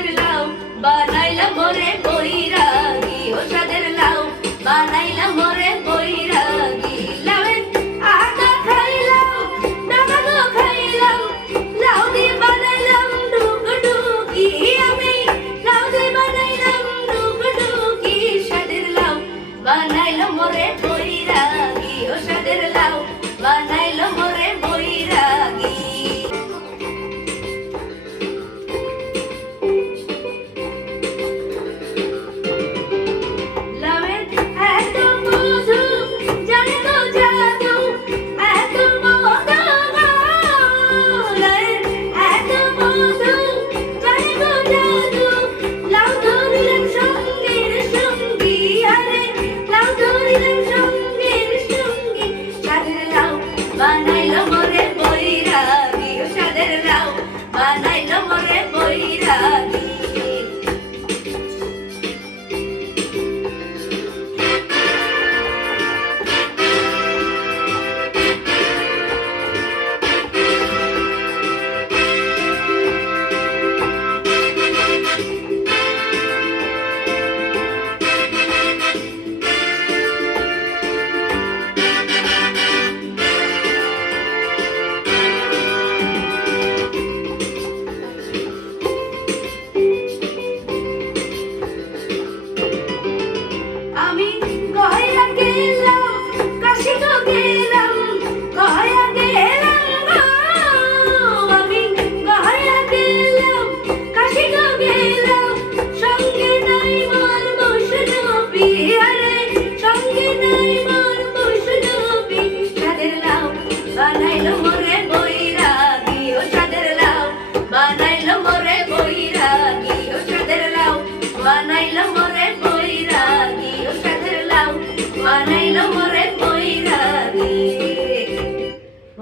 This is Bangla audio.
সাদের লাউ বানাইলা মোরে বৈরাগী ও সাদের লাউ বানাইলা মোরে বৈরাগী লাউয়ের আটা খাইলাম ডাবা গো খাইলাম লাউ দিয়ে বানাইলাম ডুগডুগি আমি লাউ দিয়ে বানাইলাম ডুগডুগি সাদের লাউ বানাইলা মোরে বৈরাগী ও সাদের লাউ বানাইলা মোরে বৈরাগী বানাইলো মোরে বৈরাগী ও সাদের লাউ বানাইলো মোরে বৈরাগী আমি গয়া গেলাম কাশি তো গেলাম গয়া গেলাম আমি গয়া গেলাম কাশি তো গেলাম সঙ্গে নাই মোর বৈষ্ণবী আরে সঙ্গে নাই মোর বৈষ্ণবী সাদের লাউ বানাইলো মোরে বৈরাগী ও সাদের লাউ বানাইলো মোরে বৈরাগী ও সাদের লাউ বানাইলো